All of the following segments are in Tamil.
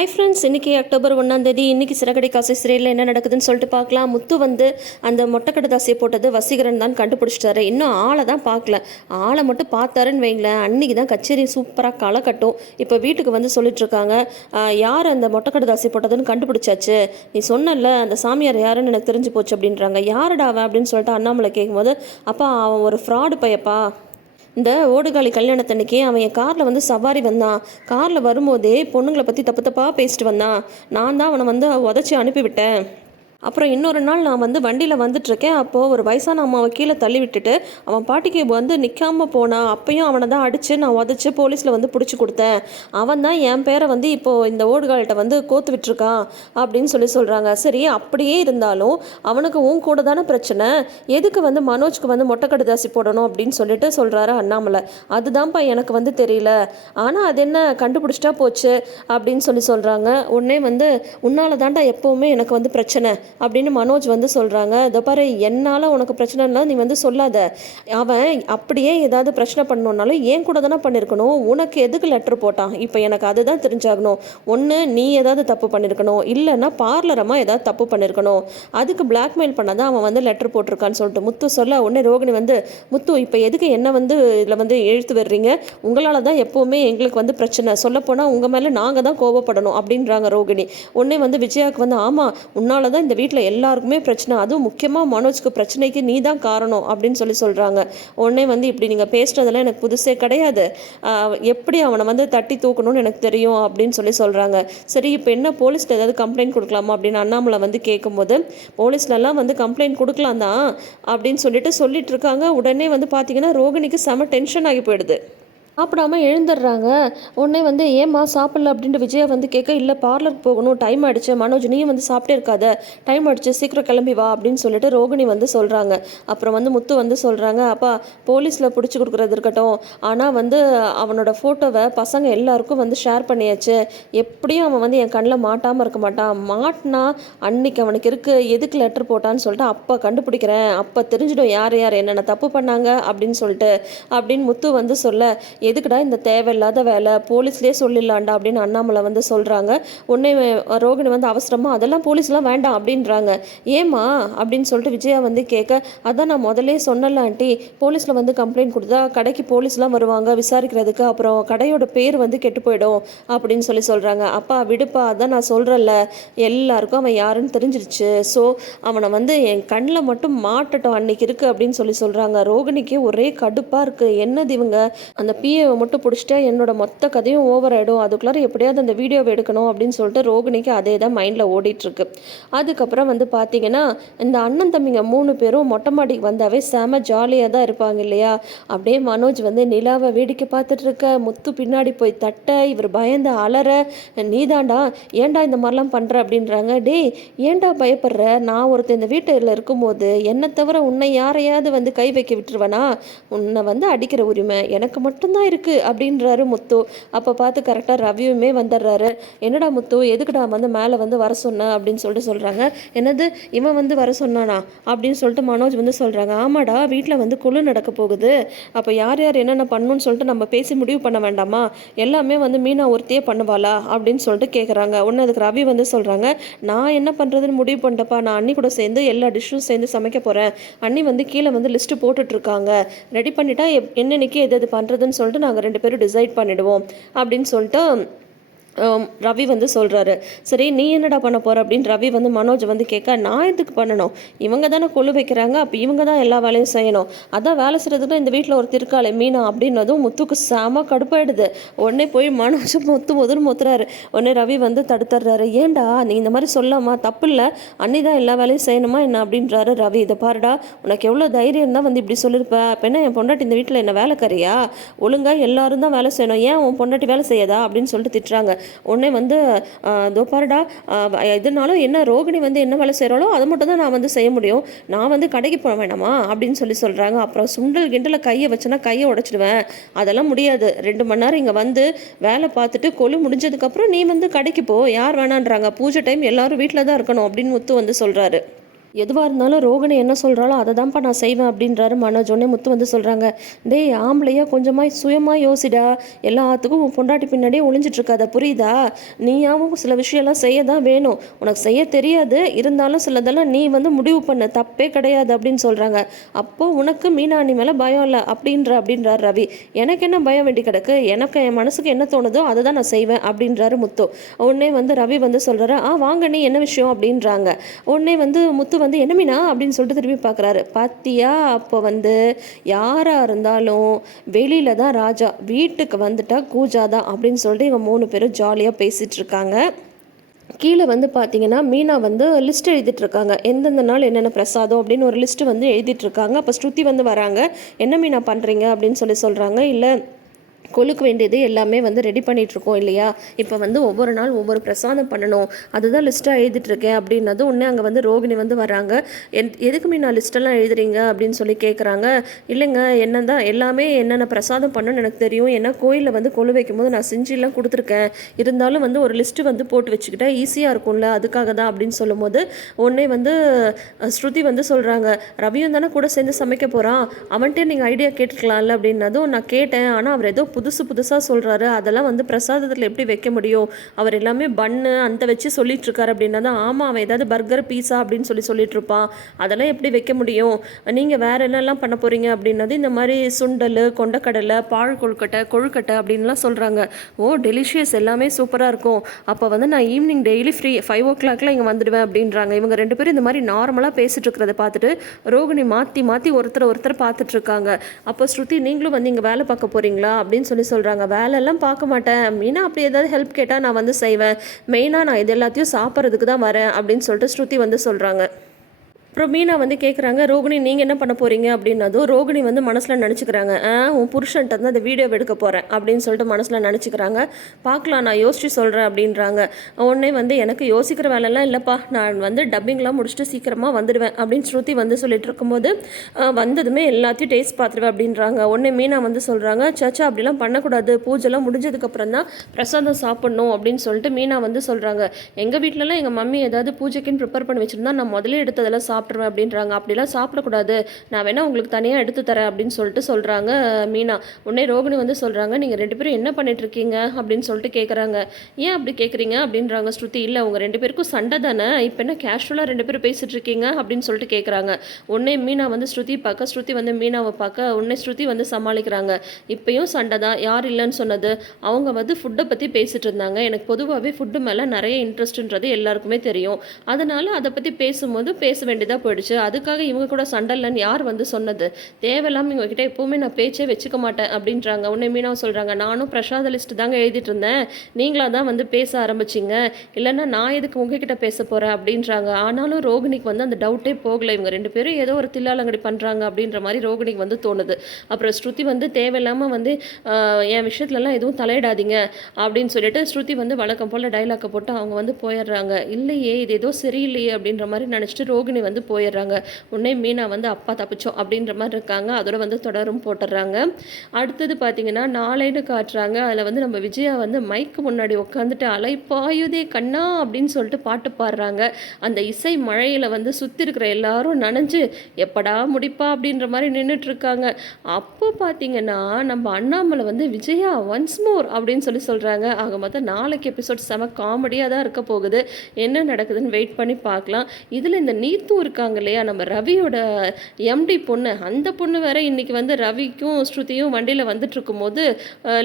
ஹாய் ஃப்ரெண்ட்ஸ் இன்றைக்கி அக்டோபர் ஒன்றாந்தேதி இன்றைக்கி சிறகடை காசு சிறையில் என்ன நடக்குதுன்னு சொல்லிட்டு பார்க்கலாம். முத்து வந்து அந்த மொட்டைக்கடை தாசியை போட்டது வசீகரன் தான் கண்டுபிடிச்சிட்டாரு. இன்னும் ஆளை தான் பார்க்கல. ஆளை மட்டும் பார்த்தாருன்னு வைங்களேன். அன்றைக்கி தான் கச்சேரி சூப்பராக களை கட்டும். இப்போ வீட்டுக்கு வந்து சொல்லிட்டுருக்காங்க யார் அந்த மொட்டைக்கடை தாசி போட்டதுன்னு கண்டுபிடிச்சாச்சு? நீ சொன்னல அந்த சாமியார் யாருன்னு எனக்கு தெரிஞ்சு போச்சு அப்படின்றாங்க. யாருடா அவன் அப்படின்னு சொல்லிட்டு அண்ணாமலை கேட்கும்போது அப்பா அவன் ஒரு ஃப்ராடு பையப்பா. இந்த ஓடுகாலி கல்யாணத்தன்னைக்கு அவன் என் காரில் வந்து சவாரி வந்தான். காரில் வரும்போதே பொண்ணுங்களை பற்றி தப்பு தப்பாக பேசிட்டு வந்தான். நான் தான் அவனை வந்து உதச்சி அனுப்பிவிட்டேன். அப்புறம் இன்னொரு நாள் நான் வந்து வண்டியில் வந்துட்டுருக்கேன். அப்போது ஒரு வயசான அம்மாவை கீழே தள்ளி விட்டுட்டு அவன் பாட்டிக்கு வந்து நிற்காமல் போனான் அப்பையும் அவனை தான் அடித்து நான் உதச்சி போலீஸில் வந்து பிடிச்சி கொடுத்தேன். அவன் தான் என் பேரை வந்து இப்போது இந்த ஓடுகால்கிட்ட வந்து கோத்து விட்டுருக்கான் அப்படின்னு சொல்லி சொல்கிறாங்க சரி அப்படியே இருந்தாலும் அவனுக்கு உன் கூட தானே பிரச்சனை? எதுக்கு வந்து மனோஜ்க்கு வந்து மொட்டைக்கடு தாசி போடணும் அப்படின்னு சொல்லிட்டு சொல்கிறாரு அண்ணாமலை. அதுதான்ப்பா எனக்கு வந்து தெரியல. ஆனால் அது என்ன கண்டுபிடிச்சிட்டா போச்சு அப்படின்னு சொல்லி சொல்கிறாங்க உடனே வந்து உன்னால் தாண்டா எப்போவுமே எனக்கு வந்து பிரச்சனை. அப்படின்னு மனோஜ் வந்து சொல்கிறாங்க இதை பாரு என்னால் உனக்கு பிரச்சனை இல்லை நீ வந்து சொல்லாத. அவன் அப்படியே ஏதாவது பிரச்சனை பண்ணணுன்னாலும் ஏன் கூட தானே பண்ணியிருக்கணும் உனக்கு எதுக்கு லெட்டர் போட்டான்? இப்போ எனக்கு அதுதான் தெரிஞ்சாகணும். ஒன்று நீ ஏதாவது தப்பு பண்ணியிருக்கணும் இல்லைன்னா பார்லரமாக ஏதாவது தப்பு பண்ணியிருக்கணும் அதுக்கு பிளாக்மெயில் பண்ணாதான் அவன் வந்து லெட்டர் போட்டிருக்கான்னு சொல்லிட்டு முத்து சொல்ல உடனே ரோகிணி வந்து முத்து இப்போ எதுக்கு என்ன வந்து இதில் வந்து இழுத்து வர்றீங்க உங்களால் தான் எப்போவுமே எங்களுக்கு வந்து பிரச்சனை. சொல்லப்போனால் உங்கள் மேலே நாங்கள் தான் கோவப்படணும். அப்படின்றாங்க ரோகிணி. உடனே வந்து விஜயாவுக்கு வந்து ஆமாம் உன்னால தான் இந்த வீட்டில் எல்லாருக்குமே பிரச்சனை. அதுவும் முக்கியமாக மனோஜ்க்கு பிரச்சனைக்கு நீ தான் காரணம் அப்படின்னு சொல்லி சொல்கிறாங்க உடனே வந்து இப்படி நீங்கள் பேசுனதெல்லாம் எனக்கு புதுசே கிடையாது. எப்படி அவனை வந்து தட்டி தூக்கணும்னு எனக்கு தெரியும் அப்படின்னு சொல்லி சொல்கிறாங்க சரி இப்போ என்ன போலீஸில் ஏதாவது கம்ப்ளைண்ட் கொடுக்கலாமா அப்படின்னு அண்ணாமலை வந்து கேட்கும்போது போலீஸ்லலாம் வந்து கம்ப்ளைண்ட் கொடுக்கலாம் தான் அப்படின்னு சொல்லிட்டு சொல்லிட்டு இருக்காங்க. உடனே வந்து பார்த்தீங்கன்னா ரோகிணிக்கு செம டென்ஷன் ஆகி போயிடுது. சாப்பிடாம எழுந்துடுறாங்க. உடனே வந்து ஏம்மா சாப்பிடல? அப்படின்ட்டு விஜயா வந்து கேட்க இல்லை பார்லருக்கு போகணும். டைம் ஆயிடுச்சு. மனோஜ் நீயும் வந்து சாப்பிட்டே இருக்காத. டைம் ஆயிடுச்சு. சீக்கிரம் கிளம்பி வா. அப்படின்னு சொல்லிட்டு ரோகிணி வந்து சொல்கிறாங்க அப்புறம் வந்து முத்து வந்து சொல்கிறாங்க அப்பா போலீஸில் பிடிச்சி கொடுக்குறது இருக்கட்டும். ஆனால் வந்து அவனோட ஃபோட்டோவை பசங்க எல்லாருக்கும் வந்து ஷேர் பண்ணியாச்சு. எப்படியும் அவன் வந்து என் கண்ணில் மாட்டாமல் இருக்க மாட்டான். மாட்டினா அன்னைக்கு அவனுக்கு இருக்கு. எதுக்கு லெட்டர் போட்டான்னு சொல்லிட்டு அப்போ கண்டுபிடிக்கிறேன். அப்போ தெரிஞ்சிடும் யார் யார் என்னென்ன தப்பு பண்ணாங்க? அப்படின்னு சொல்லிட்டு அப்படின்னு முத்து வந்து சொல்ல எதுக்குடா இந்த தேவையில்லாத வேலை? போலீஸ்லேயே சொல்லிடலாண்டா அப்படின்னு அண்ணாமலை வந்து சொல்கிறாங்க உடனே ரோகிணி வந்து அவசரமாக அதெல்லாம் போலீஸ்லாம் வேண்டாம் அப்படின்றாங்க. ஏம்மா? அப்படின்னு சொல்லிட்டு விஜயா வந்து கேட்க அதான் நான் முதல்ல சொன்னல ஆண்டி. போலீஸில் வந்து கம்ப்ளைண்ட் கொடுத்தா கடைக்கு போலீஸ்லாம் வருவாங்க விசாரிக்கிறதுக்கு. அப்புறம் கடையோட பேர் வந்து கெட்டு போயிடும் அப்படின்னு சொல்லி சொல்கிறாங்க அப்பா விடுப்பா அதான் நான் சொல்கிறேன்ல எல்லாருக்கும் அவன் யாருன்னு தெரிஞ்சிருச்சு. ஸோ அவனை வந்து என் கண்ணில் மட்டும் மாட்டட்டும் அன்னைக்கு இருக்குது அப்படின்னு சொல்லி சொல்கிறாங்க ரோகிணிக்கு ஒரே கடுப்பாக இருக்குது என்னது இவங்க? அந்த வீடியோவை மட்டும் பிடிச்சிட்டா என்னோட மொத்த கதையும் ஓவர் ஆகிடும் அதுக்குள்ளார எப்படியாவது அந்த வீடியோவை எடுக்கணும் அப்படின்னு சொல்லிட்டு ரோகிணிக்கு அதே தான் மைண்டில் ஓடிட்டுருக்கு அதுக்கப்புறம் வந்து பார்த்தீங்கன்னா இந்த அண்ணன் தம்பிங்க மூணு பேரும் மொட்டை மாடிக்கு வந்தாவே செம ஜாலியாக தான் இருப்பாங்க இல்லையா? அப்படியே மனோஜ் வந்து நிலாவை வேடிக்கை பார்த்துட்டு இருக்க முத்து பின்னாடி போய் தட்ட இவர் பயந்து அலற நீதாண்டா ஏன்டா இந்த மாதிரிலாம் பண்ணுற அப்படின்றாங்க. டேய் ஏன்டா பயப்படுற? நான் ஒருத்தன் இந்த வீட்டில் இருக்கும்போது என்னை தவிர உன்னை யாரையாவது வந்து கை வைக்க விட்டுருவேனா? உன்னை வந்து அடிக்கிற உரிமை எனக்கு மட்டும்தான் இருக்குது அப்படின்றாரு முத்து. அப்போ பார்த்து கரெக்டாக ரவியுமே வந்துடுறாரு. என்னடா முத்து எதுக்குடா வந்து மேலே வந்து வர சொன்னேன் அப்படின்னு சொல்லிட்டு சொல்கிறாங்க என்னது இவன் வந்து வர சொன்னானா அப்படின்னு சொல்லிட்டு மனோஜ் வந்து சொல்கிறாங்க ஆமாடா வீட்டில் வந்து குழு நடக்க போகுது. அப்போ யார் யார் என்னென்ன பண்ணணும்னு சொல்லிட்டு நம்ம பேசி முடிவு பண்ண வேண்டாமா? எல்லாமே வந்து மீனா ஒருத்தையே பண்ணுவாளா அப்படின்னு சொல்லிட்டு கேட்குறாங்க உடனே அதுக்கு ரவி வந்து சொல்கிறாங்க நான் என்ன பண்ணுறதுன்னு முடிவு பண்ணிட்டப்பா நான் அண்ணி கூட சேர்ந்து எல்லா டிஷ்ஷும் சேர்ந்து சமைக்க போகிறேன் அண்ணி வந்து கீழே வந்து லிஸ்ட்டு போட்டுட்ருக்காங்க ரெடி பண்ணிட்டா எப்- என்னன்னைக்கு எது எது பண்ணுறதுன்னு சொல்லிட்டு நாங்கள் ரெண்டு பேரும் டிசைட் பண்ணிடுவோம் அப்படின்னு சொல்லிட்டு ரவி வந்து சொல்கிறாரு சரி நீ என்னடா பண்ண போகிற அப்படின்னு ரவி வந்து மனோஜ் வந்து கேட்க நான் எதுக்கு பண்ணணும்? இவங்க தானே கொழு வைக்கிறாங்க அப்போ இவங்க தான் எல்லா வேலையும் செய்யணும். அதான் வேலை செய்கிறதுக்கு இந்த வீட்டில் ஒரு திருக்காளை மீனா அப்படின்னதும் முத்துக்கு செம கடுப்பாயிடுது. உடனே போய் மனோஜ் முத்து முதல் முத்துறாரு. உடனே ரவி வந்து தடுத்துறாரு ஏன்டா நீ இந்த மாதிரி சொல்லாமா தப்பு இல்லை அன்னி தான் எல்லா வேலையும் செய்யணுமா என்ன? அப்படின்றாரு ரவி. இதை பாருடா உனக்கு எவ்வளோ தைரியம் இருந்தால் வந்து இப்படி சொல்லியிருப்ப அப்போ என்ன என் பொண்டாட்டி இந்த வீட்டில் என்ன வேலைக்காரியா ஒழுங்காக எல்லாரும் தான் வேலை செய்யணும். ஏன் உன் பொண்டாட்டி வேலை செய்யாதா? அப்படின்னு சொல்லிட்டு திட்டுறாங்க. உடனே வந்து ஆஹ், எதுனாலும் என்ன ரோகிணி வந்து என்ன வேலை செய்கிறாளோ அதை மட்டும் தான் நான் வந்து செய்ய முடியும். நான் வந்து கடைக்கு போக வேணாமா அப்படின்னு சொல்லி சொல்கிறாங்க அப்புறம் சுண்டல் கிண்டல கையை வச்சோன்னா கையை உடச்சிடுவேன். அதெல்லாம் முடியாது. ரெண்டு மணி நேரம் இங்கே வந்து வேலை பார்த்துட்டு கொலு முடிஞ்சதுக்கப்புறம் நீ வந்து கடைக்கு போ. யார் வேணான்றாங்க. பூஜை டைம் எல்லாரும் வீட்டில் தான் இருக்கணும் அப்படின்னு முத்து வந்து சொல்கிறாரு எதுவாக இருந்தாலும் ரோகிணி என்ன சொல்கிறாலோ அதை தான்ப்பா நான் செய்வேன் அப்படின்றாரு மனோஜ். உடனே முத்து வந்து சொல்கிறாங்க டேய் ஆம்பளையா கொஞ்சமாக சுயமாக யோசிடா. எல்லாத்துக்கும் உன் பொண்டாட்டி பின்னாடியே ஒளிஞ்சிட்ருக்காத புரியுதா? நீயாவும் சில விஷயம்லாம் செய்ய தான் வேணும். உனக்கு செய்ய தெரியாது. இருந்தாலும் சிலதெல்லாம் நீ வந்து முடிவு பண்ண. தப்பே கிடையாது அப்படின்னு சொல்கிறாங்க அப்போது உனக்கு மீனாணி மேலே பயம் இல்லை? அப்படின்ற அப்படின்றாரு ரவி. எனக்கு என்ன பயம் வேண்டி கிடக்கு? எனக்கு என் மனசுக்கு என்ன தோணுதோ அதை தான் நான் செய்வேன் அப்படின்றாரு முத்து. உடனே வந்து ரவி வந்து சொல்கிறாரு ஆ வாங்க நீ என்ன விஷயம்? அப்படின்றாங்க. உடனே வந்து முத்து வந்து என்ன மீனா அப்படின்னு சொல்லிட்டு திரும்பி பார்க்குறாரு. பாத்தியா அப்போ வந்து யாராக இருந்தாலும் வெளியில தான் ராஜா வீட்டுக்கு வந்துட்டா கூஜா தான் அப்படின்னு சொல்லிட்டு இவங்க மூணு பேரும் ஜாலியாக பேசிகிட்டு இருக்காங்க. கீழே வந்து பார்த்தீங்கன்னா மீனா வந்து லிஸ்ட் எழுதிட்டு இருக்காங்க. எந்தெந்த நாள் என்னென்ன பிரசாதம் அப்படின்னு ஒரு லிஸ்ட்டு வந்து எழுதிட்டு இருக்காங்க. அப்போ ஸ்ருதி வந்து வராங்க. என்ன மீனா பண்ணுறீங்க அப்படின்னு சொல்லி சொல்கிறாங்க இல்லை கொழுக்க வேண்டியது எல்லாமே வந்து ரெடி பண்ணிகிட்ருக்கோம் இல்லையா? இப்போ வந்து ஒவ்வொரு நாள் ஒவ்வொரு பிரசாதம் பண்ணணும். அதுதான் லிஸ்ட்டாக எழுதிட்டுருக்கேன் அப்படின்னதும் உடனே அங்கே வந்து ரோகிணி வந்து வராங்க என் எதுக்குமே நான் லிஸ்ட்டெல்லாம் எழுதுறீங்க அப்படின்னு சொல்லி கேட்குறாங்க இல்லைங்க என்ன தான் எல்லாமே என்னென்ன பிரசாதம் பண்ணணும்னு எனக்கு தெரியும். ஏன்னா கோயிலில் வந்து கொழு வைக்கும்போது நான் செஞ்சிலாம் கொடுத்துருக்கேன். இருந்தாலும் வந்து ஒரு லிஸ்ட்டு வந்து போட்டு வச்சுக்கிட்டா ஈஸியாக இருக்கும்ல அதுக்காக தான் அப்படின்னு சொல்லும்போது உடனே வந்து ஸ்ருதி வந்து சொல்கிறாங்க ரவியும் தானே கூட சேர்ந்து சமைக்க போகிறான் அவன்கிட்ட நீங்கள் ஐடியா கேட்டுக்கலாம்ல அப்படின்னதும் நான் கேட்டேன். ஆனால் அவர் ஏதோ புதுசு புதுசாக சொல்கிறாரு அதெல்லாம் வந்து பிரசாதத்தில் எப்படி வைக்க முடியும்? அவர் எல்லாமே பன்னு அந்த வச்சு சொல்லிட்டு அப்படின்னா தான் ஆமாம் அவன் ஏதாவது பர்கர் பீஸா அப்படின்னு சொல்லி சொல்லிட்டு இருப்பான். அதெல்லாம் எப்படி வைக்க முடியும்? நீங்கள் வேற என்னெல்லாம் பண்ண போகிறீங்க அப்படின்னது இந்த மாதிரி சுண்டல் கொண்டக்கடலை பால் கொழுக்கட்டை கொழுக்கட்டை அப்படின்லாம் சொல்கிறாங்க ஓ டெலிஷியஸ் எல்லாமே சூப்பராக இருக்கும். அப்போ வந்து நான் evening daily free five o கிளாக்லாம் இங்கே வந்துடுவேன் அப்படின்றாங்க. இவங்க ரெண்டு பேரும் இந்த மாதிரி நார்மலாக பேசிகிட்டு இருக்கிறத பார்த்துட்டு ரோகிணி மாற்றி மாற்றி ஒருத்தர் ஒருத்தர் பார்த்துட்ருக்காங்க அப்போ ஸ்ருதி நீங்களும் வந்து இங்கே வேலை பார்க்க போகிறீங்களா அப்படின்னு சொல்லி சொல்கிறாங்க வேலையெல்லாம் பார்க்க மாட்டேன். அப்படின்னா அப்படி ஏதாவது ஹெல்ப் கேட்டால் நான் வந்து செய்வேன். மெயினாக நான் இது எல்லாத்தையும் சாப்பிட்றதுக்கு தான் வரேன் அப்படின்னு சொல்லிட்டு ஸ்ருதி வந்து சொல்கிறாங்க அப்புறம் மீனா வந்து கேட்குறாங்க ரோகிணி நீங்கள் என்ன பண்ண போகிறீங்க அப்படின்னதும் ரோகிணி வந்து மனசில் நினச்சிக்கிறாங்க. ஆ உன் புருஷன்ட்ட தான் அந்த வீடியோ எடுக்க போகிறேன் அப்படின்னு சொல்லிட்டு மனசில் நினச்சிக்கிறாங்க. பார்க்கலாம் நான் யோசிச்சு சொல்கிறேன் அப்படின்றாங்க. உடனே வந்து எனக்கு யோசிக்கிற வேலைலாம் இல்லைப்பா. நான் வந்து டப்பிங்லாம் முடிச்சுட்டு சீக்கிரமாக வந்துடுவேன். அப்படின்னு ஸ்ருதி வந்து சொல்லிட்டு இருக்கும்போது வந்ததுமே எல்லாத்தையும் டேஸ்ட் பார்த்துருவேன் அப்படின்றாங்க. உடனே மீனா வந்து சொல்கிறாங்க சச்சா அப்படிலாம் பண்ணக்கூடாது. பூஜைலாம் முடிஞ்சதுக்கப்புறம் தான் பிரசாதம் சாப்பிட்ணும் அப்படின்னு சொல்லிட்டு மீனா வந்து சொல்கிறாங்க எங்கள் வீட்டிலலாம் எங்கள் மம்மி ஏதாவது பூஜைக்குன்னு ப்ரிப்பேர் பண்ணி வச்சுருந்தா நான் முதல்ல எடுத்ததெல்லாம் சாப்பிட்ருவேன் அப்படின்றாங்க. அப்படிலாம் சாப்பிடக்கூடாது. நான் வேணால் உங்களுக்கு தனியாக எடுத்து தரேன் அப்படின்னு சொல்லிட்டு சொல்கிறாங்க மீனா. உடனே ரோகிணி வந்து சொல்கிறாங்க நீங்கள் ரெண்டு பேரும் என்ன பண்ணிகிட்ருக்கீங்க அப்படின்னு சொல்லிட்டு கேட்குறாங்க ஏன் அப்படி கேட்குறீங்க அப்படின்றாங்க ஸ்ருதி. இல்லை உங்கள் ரெண்டு பேருக்கும் சண்டை தானே. இப்போ என்ன கேஷுவலாக ரெண்டு பேரும் பேசிகிட்ருக்கீங்க இருக்கீங்க அப்படின்னு சொல்லிட்டு கேட்குறாங்க உடனே மீனா வந்து ஸ்ருதி பார்க்க ஸ்ருதி வந்து மீனாவை பார்க்க உடனே ஸ்ருதி வந்து சமாளிக்கிறாங்க. இப்போயும் சண்டை தான். யார் இல்லைன்னு சொன்னது? அவங்க வந்து ஃபுட்டை பற்றி பேசிகிட்டு இருந்தாங்க எனக்கு பொதுவாகவே ஃபுட்டு மேலே நிறைய இன்ட்ரெஸ்ட்ன்றது எல்லாருக்குமே தெரியும். அதனால் அதை பற்றி பேசும்போது பேச வேண்டியது வேண்டியதாக போயிடுச்சு. அதுக்காக இவங்க கூட சண்டை இல்லைன்னு யார் வந்து சொன்னது? தேவையில்லாமல் இவங்க கிட்ட எப்பவுமே நான் பேச்சே வச்சுக்க மாட்டேன் அப்படின்றாங்க. உன்னை மீனாவை சொல்கிறாங்க நானும் பிரசாத லிஸ்ட் தாங்க எழுதிட்டு இருந்தேன். நீங்களா தான் வந்து பேச ஆரம்பிச்சிங்க. இல்லைன்னா நான் எதுக்கு உங்ககிட்ட பேச போகிறேன் அப்படின்றாங்க. ஆனாலும் ரோகிணிக்கு வந்து அந்த டவுட்டே போகலை. இவங்க ரெண்டு பேரும் ஏதோ ஒரு தில்லாலங்கடி பண்ணுறாங்க அப்படின்ற மாதிரி ரோகிணிக்கு வந்து தோணுது. அப்புறம் ஸ்ருதி வந்து தேவையில்லாமல் வந்து என் விஷயத்துலலாம் எதுவும் தலையிடாதீங்க அப்படின்னு சொல்லிட்டு ஸ்ருதி வந்து வழக்கம் போல் டைலாக்கை போட்டு அவங்க வந்து போயிடுறாங்க. இல்லையே இது ஏதோ சரியில்லையே அப்படின்ற மாதிரி நினச்சிட்டு ரோகிணி வந்து போயிடுறாங்க. உடனே மீனா வந்து அப்பா தப்பிச்சோம் அப்படின்ற மாதிரி இருக்காங்க. அதோட வந்து தொடரும் போட்டுடுறாங்க. அடுத்தது பார்த்தீங்கன்னா நாளைன்னு காட்டுறாங்க. அதில் வந்து நம்ம விஜயா வந்து மைக்கு முன்னாடி உட்காந்துட்டு அலைப்பாயுதே கண்ணா அப்படின்னு சொல்லிட்டு பாட்டு பாடுறாங்க. அந்த இசை மழையில் வந்து சுற்றி இருக்கிற எல்லாரும் நனைஞ்சு எப்படா முடிப்பா? அப்படின்ற மாதிரி நின்றுட்டு இருக்காங்க. அப்போ பார்த்தீங்கன்னா நம்ம அண்ணாமலை வந்து விஜயா ஒன்ஸ் மோர் அப்படின்னு சொல்லி சொல்கிறாங்க ஆக மொத்தம் நாளைக்கு எபிசோட் செம காமெடியாக தான் இருக்க போகுது. என்ன நடக்குதுன்னு வெயிட் பண்ணி பார்க்கலாம் இதில் இந்த நீத்தூர் இருக்காங்க இல்லையா? நம்ம ரவியோட எம்டி பொண்ணு. அந்த பொண்ணு வேற இன்னைக்கு வந்து ரவிக்கும் ஸ்ருதியும் வண்டியில் வந்துட்டு இருக்கும்போது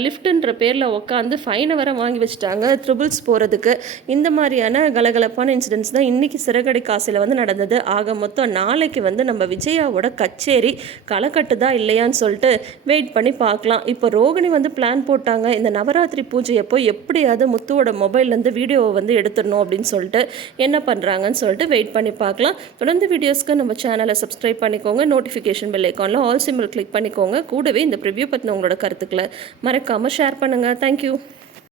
லிஃப்ட்டுன்ற பேரில் உட்காந்து ஃபைனை வேற வாங்கி வச்சுட்டாங்க ட்ரிபிள்ஸ் போகிறதுக்கு இந்த மாதிரியான கலகலப்பான இன்சிடென்ட்ஸ் தான் இன்னைக்கு சிறகடி காசில் வந்து நடந்தது. ஆக மொத்தம் நாளைக்கு வந்து நம்ம விஜயாவோட கச்சேரி களக்கட்டுதா இல்லையான்னு சொல்லிட்டு வெயிட் பண்ணி பார்க்கலாம். இப்போ ரோகிணி வந்து பிளான் போட்டாங்க இந்த நவராத்திரி பூஜை எப்போ எப்படியாவது முத்துவோட மொபைல்லேருந்து வீடியோவை வந்து எடுத்துடணும் அப்படின்னு சொல்லிட்டு என்ன பண்ணுறாங்கன்னு சொல்லிட்டு வெயிட் பண்ணி பார்க்கலாம். தொடர்ந்து வீடியோஸ்க்கு நம்ம சேனலை சப்ஸ்கிரைப் பண்ணிக்கோங்க. நோட்டிஃபிகேஷன் பெல் ஐக்கானில் ஆல் சிம்பிள் கிளிக் பண்ணிக்கோங்க. கூடவே இந்த ப்ரிவ்யூ பற்றின உங்களோட கருத்துக்களை மறக்காமல் ஷேர் பண்ணுங்கள் தேங்க்யூ